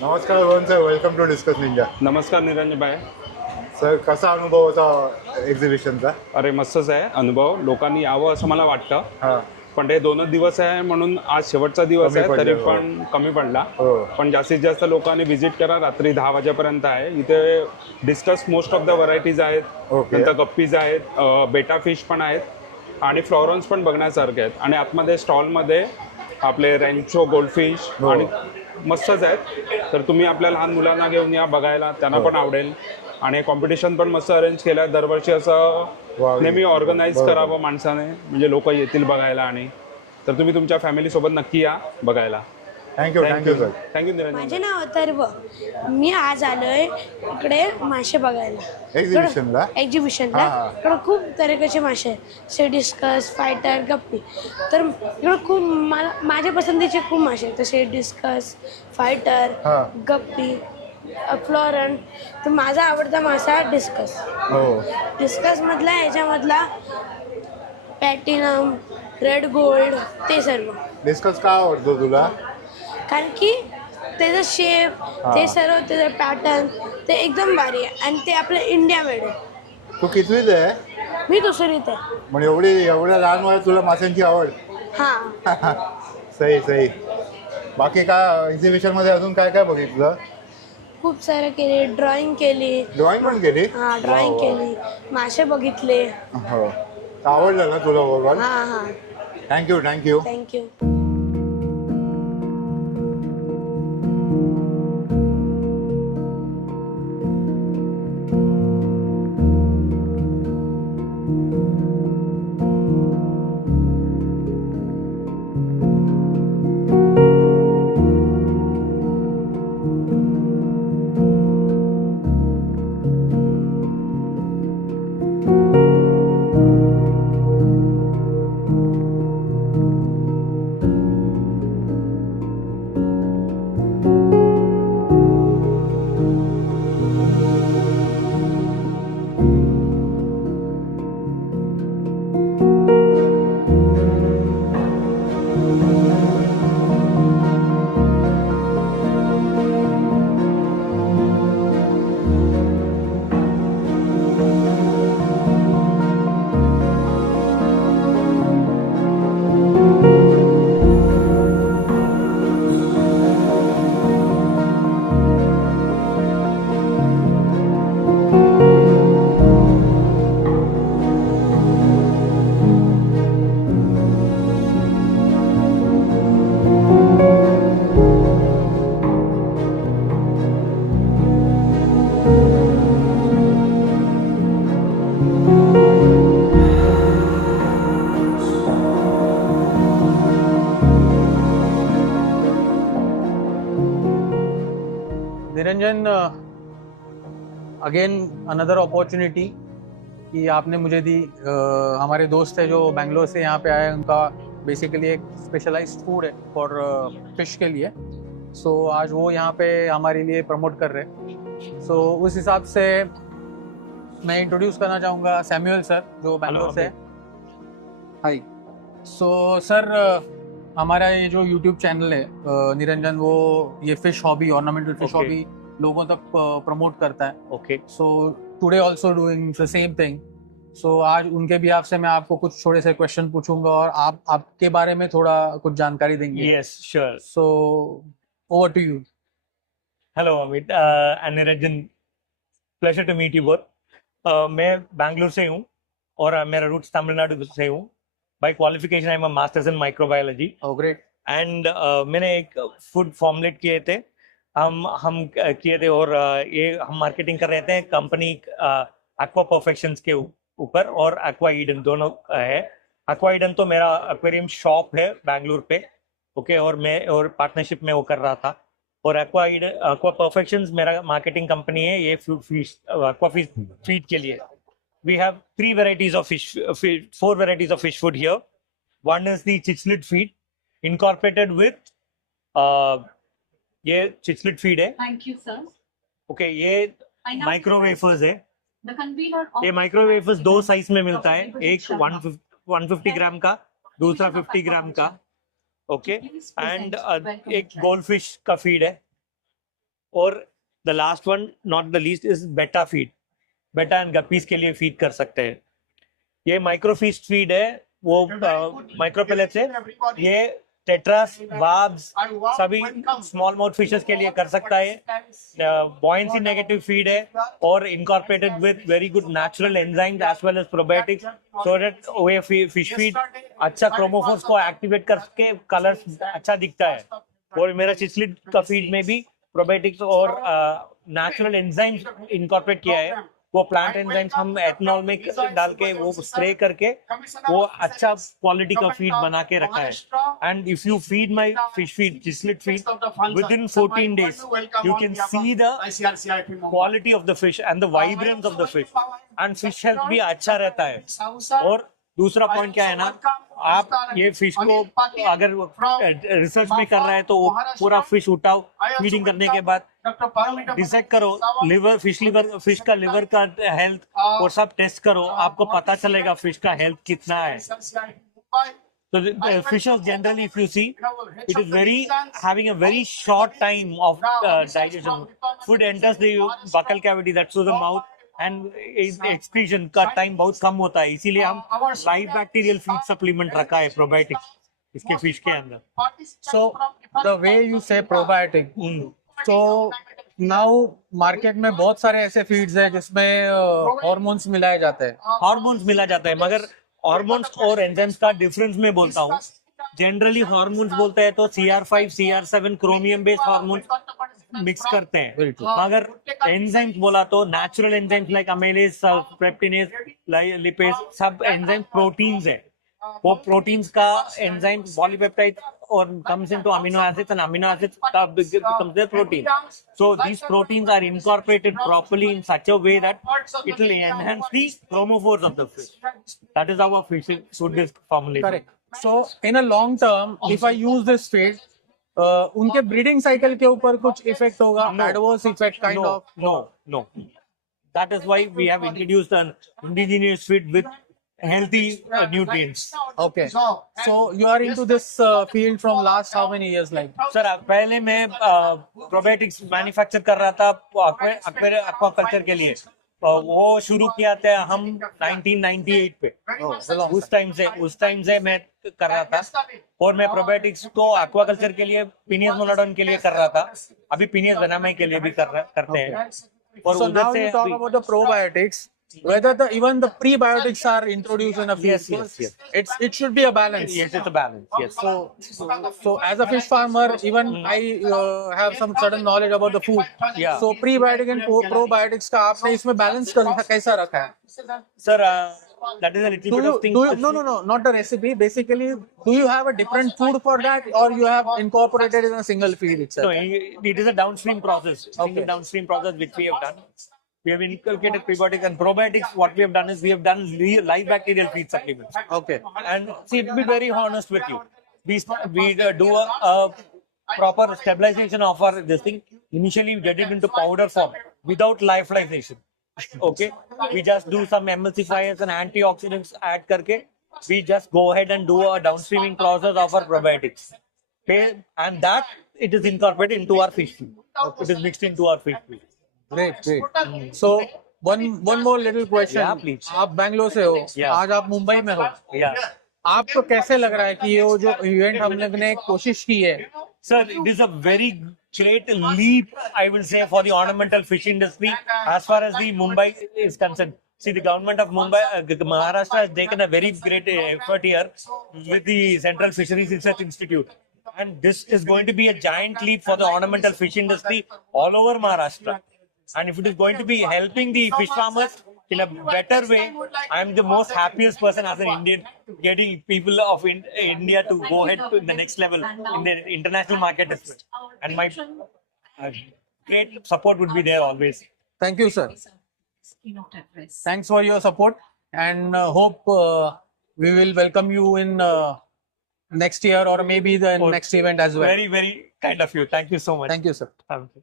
नमस्कार Rohan sir, welcome to Discuss Ninja. नमस्कार निरंजन भाई. सर, कसा अनुभव होता एक्झिबिशनचा? अरे मस्तच आहे अनुभव. लोकांनी यावं असं मला वाटतं. हां. पण ते 2च दिवस आहे म्हणून आज शेवटचा दिवस कमी आहे पडले. तरी हो. पण कमी पडला. हो. पण जास्तीत जास्त लोकांनी व्हिजिट करा. रात्री 10 वाजेपर्यंत आहे इथे. Discuss most of the varieties आहेत. ओके. नंतर गप्पीज आहेत, बेटा फिश पण आहेत आणि फ्लॉरन्स पण बघण्यासारखे आहेत. आणि आतमध्ये स्टॉलमध्ये आपले रॅन्चो गोल्डफिश हो. आणि मस्तच आहेत. तर तुम्ही आपल्या लहान मुलांना घेऊन या बघायला, त्यांना हो. पण आवडेल. आणि कॉम्पिटिशन पण मस्त अरेंज केलं आहे दरवर्षी. असं वा. नेहमी ऑर्गनाईज बरोबर. करावं माणसाने, म्हणजे लोक येतील बघायला. आणि तर तुम्ही तुमच्या फॅमिलीसोबत नक्की या बघायला. Thank you sir. थँक्यू निरंजन. माझे नाव अथर्व. मी आज आलोय इकडे मासे बघायला एक्झिबिशनला? एक्झिबिशनला. हा, हा. इकडं खूप तरीकेचे मासे आहेत, से डिस्कस, फायटर, गप्पी. तर इकडं खूप मला माझ्या पसंतीचे खूप मासे आहेत, तसे डिस्कस, फायटर, हा. गप्पी, फ्लॉरन. तर माझा आवडता मासा डिस्कस. हो. डिस्कसमधला ह्याच्यामधला पॅटिनम, रेड गोल्ड, ते सर्व. डिस्कस का आवडतो तुला? कारण की त्याचं शेप, ते सर्व त्याचं पॅटर्न ते एकदम भारी आहे आणि ते आपलं इंडिया मेड आहे. तू कितवीत आहे? मी दुसरीत आहे. म्हणजे एवढ्या लहान वयात तुला माशांची आवड? हां. सही. बाकी काय एक्झिबिशनमध्ये अजून काय काय बघितलं? खूप सारं केली, ड्रॉइंग केली. ड्रॉइंग पण केली? हां, ड्रॉइंग केली, मासे बघितले. हो. आवडलं ना तुला ओव्हरऑल? हां. Thank you. Thank you. Niranjan, again another opportunity कि आपने मुझे दी. हमारे दोस्त है जो बैंगलोर से यहाँ पे आए, उनका बेसिकली एक स्पेशलाइज्ड फूड है फॉर फिश के लिए. सो आज वो यहाँ पे हमारे लिए प्रमोट कर रहे हैं. सो उस हिसाब से मैं इंट्रोड्यूस करना चाहूँगा सैमुअल सर, जो बैंगलोर से है. हाय. सो सर, हमारा ये जो यूट्यूब चैनल है निरंजन, वो ये fish hobby, ornamental fish hobby लोगों तक प्रमोट करता है. Okay. So today also doing the same thing. सो आज उनके भी आपसे मैं आपको कुछ थोड़े से क्वेश्चन पूछूंगा और आप आपके बारे में थोड़ा कुछ जानकारी देंगे. Yes sure. So over to you. Hello Amit and Niranjan, pleasure to meet you both. मैं बैंगलोर से हूँ और मेरा रूट्स तमिलनाडु से हूँ. By qualification I am a masters in microbiology. Oh great. And मैंने एक फूड फॉर्मुलेट किए थे. हम किए थे और ये हम मार्केटिंग कर रहे थे कंपनी एक्वा परफेक्शंस के ऊपर और एक्वा ईडन दोनों है. एक्वा ईडन तो मेरा एक्वेरियम शॉप है बैंगलोर पे. ओके. और मैं और पार्टनरशिप में वो कर रहा था. और एक्वा परफेक्शंस मेरा मार्केटिंग कंपनी है. ये फिश एक्वा फिश फीड के लिए. We have 3 varieties of fish, 4 varieties of fish food here. One is the chichlid feed incorporated with ये chichlid feed है. Thank you, sir. Okay, ये I have micro wafers है. the convener of ये micro wafers 2 size में मिलता है. एक 150 ग्राम का, दूसरा 50 ग्राम का. ओके. एंड एक गोल्ड फिश का फीड है. और the last one, not the least, is beta feed. बेटा एंड गप्पीज के लिए फीड कर सकते हैं. ये माइक्रोफिश फीड है, वो माइक्रो पेलेट्स है. ये टेट्रास, बार्ब्स, सभी स्मॉल माउथ फिशेस के लिए कर सकता है. बॉयंसी नेगेटिव फीड है और incorporated with very good natural enzymes as well as probiotics, so that वो फिश फीड अच्छा क्रोमोफोर्स को एक्टिवेट करके कलर्स अच्छा दिखता है. और मेरा चिचलिड का फीड में भी प्रोबायोटिक्स और नेचुरल एंजाइम्स इनकॉर्पोरेट किया है. वो प्लांट एंजाइम्स हम एथनॉल में डाल के वो स्प्रे करके वो अच्छा क्वालिटी का फीड बना के रखा है. And if you feed my fish feed, cichlid feed, within 14 days you can see the quality of the fish and the vibrance of the fish, and fish health भी अच्छा रहता है. और दूसरा पॉइंट क्या है ना, आप ये फिश को अगर रिसर्च भी कर रहे हैं तो वो पूरा फिश उठाओ, फीडिंग करने के बाद डिसाइड करो फिश का लिवर का हेल्थ और सब टेस्ट करो, आपको पता चलेगा फिश का हेल्थ कितना है. So the fishes generally, if you see, it is having a very short time of digestion. Food enters the buccal cavity, that's through the mouth, and excretion का टाइम बहुत कम होता है. इसीलिए हम लाइव बैक्टीरियल फीड सप्लीमेंट रखा है probiotics इसके fish के अंदर. So the way you say probiotic, so now market में बहुत सारे ऐसे फीड्स हैं जिसमें हॉर्मोन्स मिलाए जाते हैं. हार्मोन्स मिला जाता है, मगर हार्मोन्स और एंजाइम्स का डिफरेंस में बोलता हूँ. जनरली हार्मोन्स बोलते हैं तो CR5, CR7 chromium based hormones mix करते हैं. मगर एंजाइम्स बोला तो नेचुरल एंजाइम्स लाइक अमेलेज, पेप्टिनेज, लिपेज, सब एंजाइम्स प्रोटीन्स है. वो प्रोटीन्स का एंजाइम पॉलीपेप्टाइड और comes into amino acids, and amino acids becomes their protein. So these proteins are incorporated properly in such a way that it will enhance the chromophores of the fish. That is how a fish food is formulated. Correct. So in a long term, if I use this feed, उनके breeding cycle के ऊपर कुछ effect होगा, adverse effect kind of? No. That is why we have introduced an indigenous feed with healthy nutrients. Okay. So you are into this field from last how many years, like? Sir पहले मैं probiotics manufacture कर रहा था aquaculture के लिए. वो शुरू किया था हम 1998 पे. उस टाइम से मैं कर रहा था. और मैं प्रोबायोटिक्स को एक्वाकल्चर के लिए, पिनियस मोनोडोन के लिए कर रहा था. अभी पिनियस वेनामाई के लिए भी करते हैं. और So now you talk about the probiotics. Whether even the prebiotics are introduced in a feed. Yes. It should be a balance. Yes, it's a balance. Yes. So as a fish farmer, even I have some certain knowledge about the food. Yeah. So prebiotic and probiotics का आपने इसमें balance कैसा रखा है? Sir, that is a little bit of thing. No, not the recipe. Basically, do you have a different food for that, or you have incorporated in a single feed itself? No, it is a downstream process. Single downstream process which we have done. We have inculcated prebiotics and probiotics. What we have done is we have done live bacterial feed supplements. Okay. And see, to be very honest with you, we do a proper stabilization of our this thing. Initially, we get it into powder form without lyophilization. Okay. We just do some emulsifiers and antioxidants add करके. We just go ahead and do a downstreaming process of our probiotics. Okay. And that it is incorporated into our fish feed. It is mixed into our fish feed. Great. So one more little question. Yeah, please. आप बैंगलोर से हो, Yeah. आज आप मुंबई में हो. Yeah. आपको कैसे लग रहा है कि ये वो जो इवेंट हम लोग ने कोशिश की है? Sir, it is a very great leap, I will say, for the ornamental fish industry as far as the Mumbai is concerned. See, the government of Mumbai, Maharashtra has taken a very great effort here with the Central Fisheries Research Institute. And this is going to be a giant leap for the ornamental fish industry all over Maharashtra. And if it is going to be helping the fish farmers in a better way, I am the most happiest person as an Indian, getting people of India to go ahead to the next level in the international market as well. And my great support would be there always. Thank you, sir. Thanks for your support, and hope we will welcome you in next year or maybe the next event as well. Very, very kind of you. Thank you so much. Thank you, sir. Thank you.